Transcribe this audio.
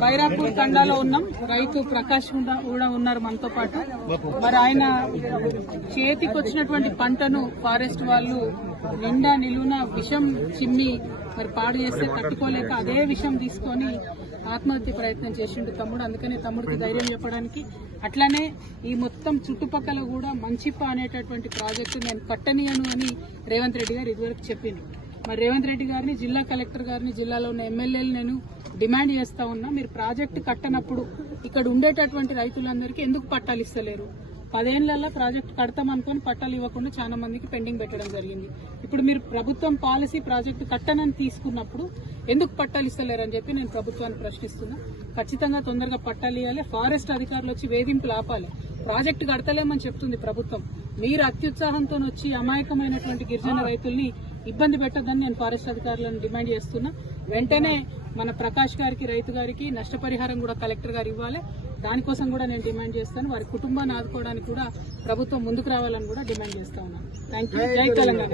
బైరాపూర్ తండాలో ఉన్నాం. రైతు ప్రకాష్ కూడా- కూడా ఉన్నారు మనతో పాటు. మరి ఆయన చేతికి వచ్చినటువంటి పంటను ఫారెస్ట్ వాళ్ళు నిండా నిలువున విషం చిమ్మి మరి పాడు చేస్తే తట్టుకోలేక అదే విషం తీసుకొని ఆత్మహత్య ప్రయత్నం చేసిండు తమ్ముడు. అందుకనే తమ్ముడికి ధైర్యం చెప్పడానికి. అట్లానే ఈ మొత్తం చుట్టుపక్కల కూడా మంచిప్ప అనేటటువంటి ప్రాజెక్టు నేను కట్టనీయను అని రేవంత్ రెడ్డి గారు ఇదివరకు చెప్పింది మరి రేవంత్ రెడ్డి గారిని జిల్లా కలెక్టర్ గారిని జిల్లాలో ఉన్న ఎమ్మెల్యేలు నేను డిమాండ్ చేస్తా ఉన్నా. మీరు ప్రాజెక్టు కట్టనప్పుడు ఇక్కడ ఉండేటటువంటి రైతులందరికీ ఎందుకు పట్టాలు ఇస్తలేరు? పదేళ్ళలో ప్రాజెక్ట్ కడతాం అనుకుని పట్టాలు ఇవ్వకుండా చాలా మందికి పెండింగ్ పెట్టడం జరిగింది. ఇప్పుడు మీరు ప్రభుత్వం పాలసీ ప్రాజెక్టు కట్టనని తీసుకున్నప్పుడు ఎందుకు పట్టాలు ఇస్తలేరు అని చెప్పి నేను ప్రభుత్వాన్ని ప్రశ్నిస్తున్నా. ఖచ్చితంగా తొందరగా పట్టాలు ఇవ్వాలి ఫారెస్ట్ అధికారులు వచ్చి వేధింపులు ఆపాలి. ప్రాజెక్టు కడతలేమని చెప్తుంది ప్రభుత్వం. మీరు అత్యుత్సాహంతో వచ్చి అమాయకమైనటువంటి గిరిజన రైతుల్ని ఇబ్బంది పెట్టద్దని నేను ఫారెస్ట్ అధికారులను డిమాండ్ చేస్తున్నా. వెంటనే మన ప్రకాష్ గారికి రైతు గారికి నష్టపరిహారం కూడా కలెక్టర్ గారు ఇవ్వాలి. దానికోసం కూడా నేను డిమాండ్ చేస్తాను. వారి కుటుంబాన్ని ఆదుకోవడానికి కూడా ప్రభుత్వం ముందుకు రావాలని కూడా డిమాండ్ చేస్తా ఉన్నాను థ్యాంక్ యూ జై తెలంగాణ.